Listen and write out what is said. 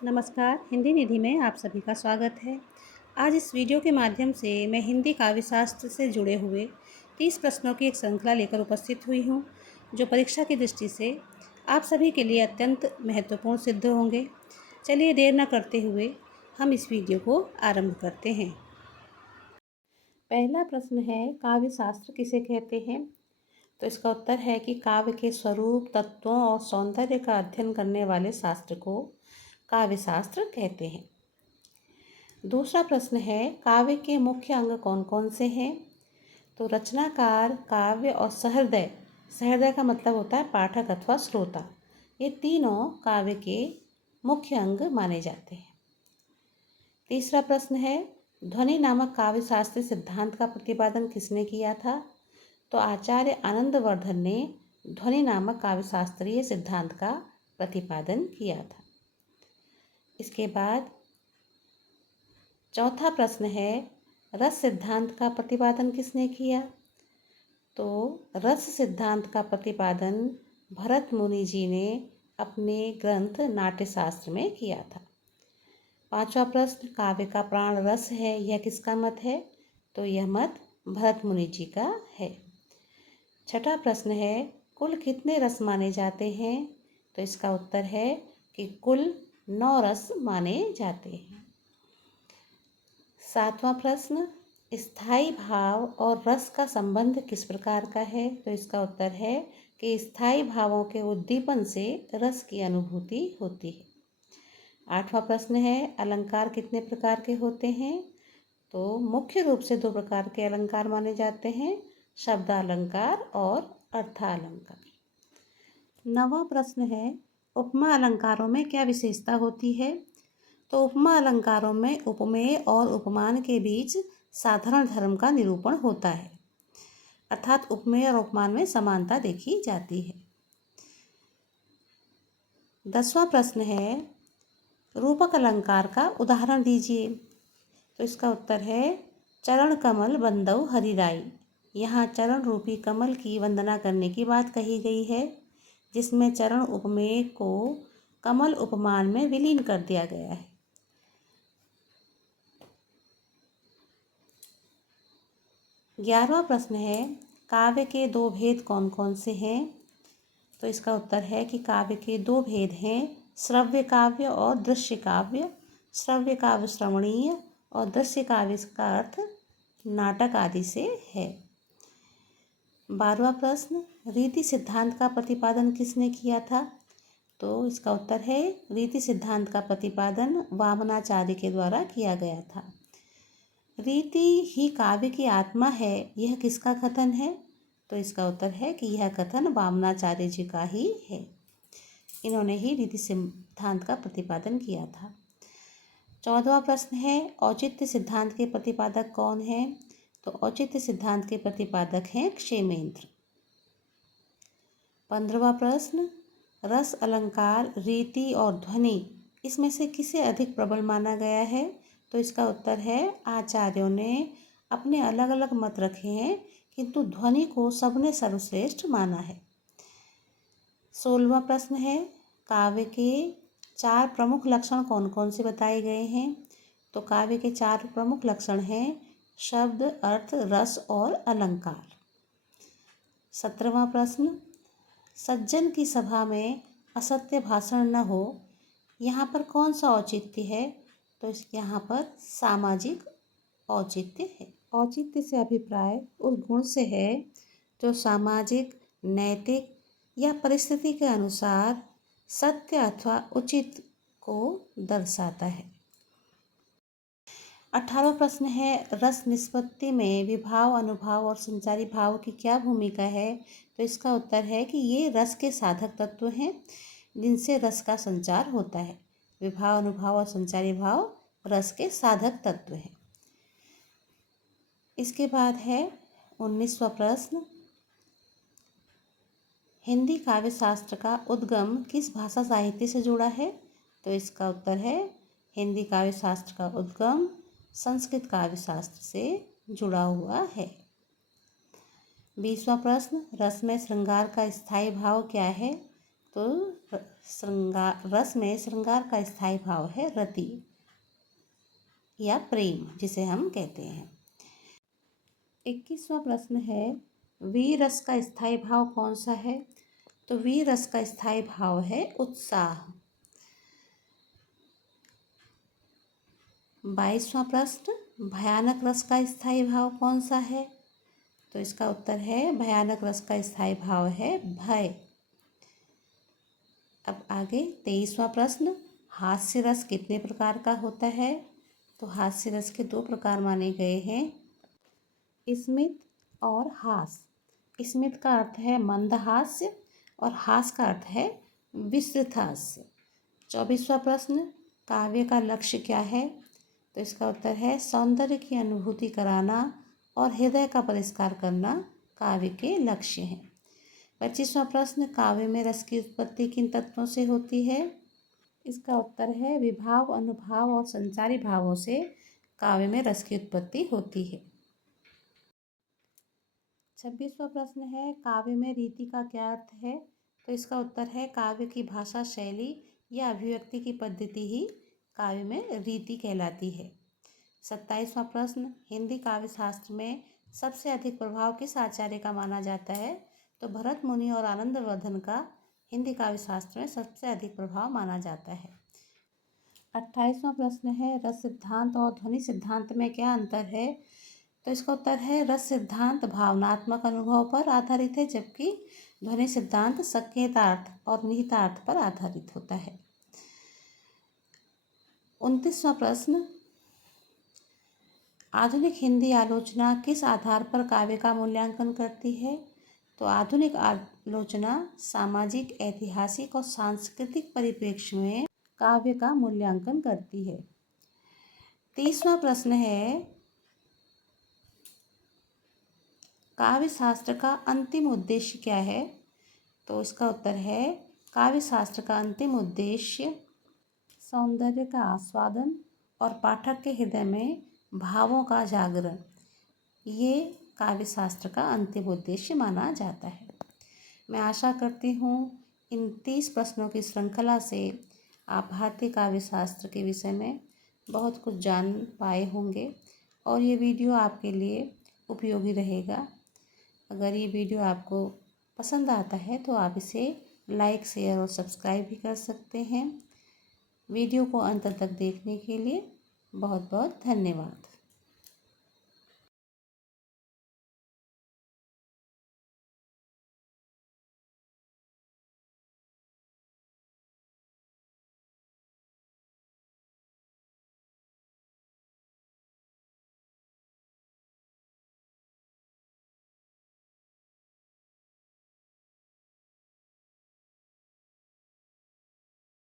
नमस्कार, हिंदी निधि में आप सभी का स्वागत है। आज इस वीडियो के माध्यम से मैं हिंदी काव्य शास्त्र से जुड़े हुए 30 प्रश्नों की एक श्रृंखला लेकर उपस्थित हुई हूँ, जो परीक्षा की दृष्टि से आप सभी के लिए अत्यंत महत्वपूर्ण सिद्ध होंगे। चलिए देर न करते हुए हम इस वीडियो को आरंभ करते हैं। पहला प्रश्न है, काव्य शास्त्र किसे कहते हैं? तो इसका उत्तर है कि काव्य के स्वरूप, तत्वों और सौंदर्य का अध्ययन करने वाले शास्त्र को काव्य शास्त्र कहते हैं। दूसरा प्रश्न है, काव्य के मुख्य अंग कौन कौन से हैं? तो रचनाकार, काव्य और सहृदय। सहृदय का मतलब होता है पाठक अथवा श्रोता। ये तीनों काव्य के मुख्य अंग माने जाते हैं। तीसरा प्रश्न है, ध्वनि नामक काव्य शास्त्रीय सिद्धांत का प्रतिपादन किसने किया था? तो आचार्य आनंदवर्धन ने ध्वनि नामक काव्य शास्त्रीय सिद्धांत का प्रतिपादन किया था। इसके बाद चौथा प्रश्न है, रस सिद्धांत का प्रतिपादन किसने किया? तो रस सिद्धांत का प्रतिपादन भरत मुनि जी ने अपने ग्रंथ नाट्यशास्त्र में किया था। पांचवा प्रश्न, काव्य का प्राण रस है, यह किसका मत है? तो यह मत भरत मुनि जी का है। छठा प्रश्न है, कुल कितने रस माने जाते हैं? तो इसका उत्तर है कि कुल 9 रस माने जाते हैं। सातवां प्रश्न, स्थायी भाव और रस का संबंध किस प्रकार का है? तो इसका उत्तर है कि स्थायी भावों के उद्दीपन से रस की अनुभूति होती है। आठवां प्रश्न है, अलंकार कितने प्रकार के होते हैं? तो मुख्य रूप से 2 प्रकार के अलंकार माने जाते हैं, शब्दालंकार और अर्थालंकार। 9वां प्रश्न है, उपमा अलंकारों में क्या विशेषता होती है? तो उपमा अलंकारों में उपमेय और उपमान के बीच साधारण धर्म का निरूपण होता है, अर्थात उपमेय और उपमान में समानता देखी जाती है। 10वां प्रश्न है, रूपक अलंकार का उदाहरण दीजिए। तो इसका उत्तर है चरण कमल बंदौ हरिराई। यहाँ चरण रूपी कमल की वंदना करने की बात कही गई है, जिसमें चरण उपमेय को कमल उपमान में विलीन कर दिया गया है। 11वां प्रश्न है, काव्य के 2 भेद कौन कौन से हैं? तो इसका उत्तर है कि काव्य के 2 भेद हैं, श्रव्य काव्य और दृश्य काव्य। श्रव्य काव्य श्रवणीय और दृश्य काव्य का अर्थ नाटक आदि से है। 12वां प्रश्न, रीति सिद्धांत का प्रतिपादन किसने किया था? तो इसका उत्तर है रीति सिद्धांत का प्रतिपादन वामनाचार्य के द्वारा किया गया था। रीति ही काव्य की आत्मा है, यह किसका कथन है? तो इसका उत्तर है कि यह कथन वामनाचार्य जी का ही है। इन्होंने ही रीति सिद्धांत का प्रतिपादन किया था। 14वां प्रश्न है, औचित्य सिद्धांत के प्रतिपादक कौन है? तो औचित्य सिद्धांत के प्रतिपादक हैं क्षेमेंद्र। 15वां प्रश्न, रस, अलंकार, रीति और ध्वनि इसमें से किसे अधिक प्रबल माना गया है? तो इसका उत्तर है आचार्यों ने अपने अलग अलग मत रखे हैं, किंतु ध्वनि को सबने सर्वश्रेष्ठ माना है। 16वां प्रश्न है, काव्य के 4 प्रमुख लक्षण कौन कौन से बताए गए हैं? तो काव्य के 4 प्रमुख लक्षण हैं शब्द, अर्थ, रस और अलंकार। 17वां प्रश्न, सज्जन की सभा में असत्य भाषण न हो, यहाँ पर कौन सा औचित्य है? तो यहाँ पर सामाजिक औचित्य है। औचित्य से अभिप्राय उस गुण से है जो सामाजिक, नैतिक या परिस्थिति के अनुसार सत्य अथवा उचित को दर्शाता है। 18वां प्रश्न है, रस निष्पत्ति में विभाव, अनुभाव और संचारी भाव की क्या भूमिका है? तो इसका उत्तर है कि ये रस के साधक तत्व हैं, जिनसे रस का संचार होता है। विभाव, अनुभाव और संचारी भाव रस के साधक तत्व हैं। इसके बाद है 19वां प्रश्न, हिंदी काव्य शास्त्र का उद्गम किस भाषा साहित्य से जुड़ा है? तो इसका उत्तर है हिंदी काव्य शास्त्र का उद्गम संस्कृत काव्य शास्त्र से जुड़ा हुआ है। 20वां प्रश्न, रस में श्रृंगार का स्थायी भाव क्या है? तो श्रृंगार, रस में श्रृंगार का स्थायी भाव है रति या प्रेम, जिसे हम कहते हैं। 21वां प्रश्न है, वीर रस का स्थायी भाव कौन सा है? तो वीर रस का स्थायी भाव है उत्साह। 22वां प्रश्न, भयानक रस का स्थायी भाव कौन सा है? तो इसका उत्तर है, भयानक रस का स्थायी भाव है भय। अब आगे 23वां प्रश्न, हास्य रस कितने प्रकार का होता है? तो हास्य रस के 2 प्रकार माने गए हैं, स्मित और हास। स्मित का अर्थ है मंद हास्य और हास का अर्थ है विस्तृत हास्य। 24वां प्रश्न, काव्य का लक्ष्य क्या है? तो इसका उत्तर है, सौंदर्य की अनुभूति कराना और हृदय का परिष्कार करना काव्य के लक्ष्य हैं। 25वां प्रश्न, काव्य में रस की उत्पत्ति किन तत्वों से होती है? इसका उत्तर है, विभाव, अनुभाव और संचारी भावों से काव्य में रस की उत्पत्ति होती है। 26वां प्रश्न है, काव्य में रीति का क्या अर्थ है? तो इसका उत्तर है, काव्य की भाषा शैली या अभिव्यक्ति की पद्धति ही काव्य में रीति कहलाती है। 27वां प्रश्न, हिंदी काव्य शास्त्र में सबसे अधिक प्रभाव किस आचार्य का माना जाता है? तो भरत मुनि और आनंदवर्धन का हिंदी काव्य शास्त्र में सबसे अधिक प्रभाव माना जाता है। 28वां प्रश्न है, रस सिद्धांत और ध्वनि सिद्धांत में क्या अंतर है? तो इसका उत्तर है, रस सिद्धांत भावनात्मक अनुभव पर आधारित है, जबकि ध्वनि सिद्धांत संकेतार्थ और निहितार्थ पर आधारित होता है। 29वां प्रश्न, आधुनिक हिंदी आलोचना किस आधार पर काव्य का मूल्यांकन करती है? तो आधुनिक आलोचना सामाजिक, ऐतिहासिक और सांस्कृतिक परिप्रेक्ष्य में काव्य का मूल्यांकन करती है। 30वां प्रश्न है, काव्य शास्त्र का अंतिम उद्देश्य क्या है? तो इसका उत्तर है, काव्य शास्त्र का अंतिम उद्देश्य सौंदर्य का आस्वादन और पाठक के हृदय में भावों का जागरण, ये काव्य शास्त्र का अंतिम उद्देश्य माना जाता है। मैं आशा करती हूँ इन 30 प्रश्नों की श्रृंखला से आप भारतीय काव्य शास्त्र के विषय में बहुत कुछ जान पाए होंगे और ये वीडियो आपके लिए उपयोगी रहेगा। अगर ये वीडियो आपको पसंद आता है तो आप इसे लाइक, शेयर और सब्सक्राइब भी कर सकते हैं। वीडियो को अंत तक देखने के लिए बहुत बहुत धन्यवाद।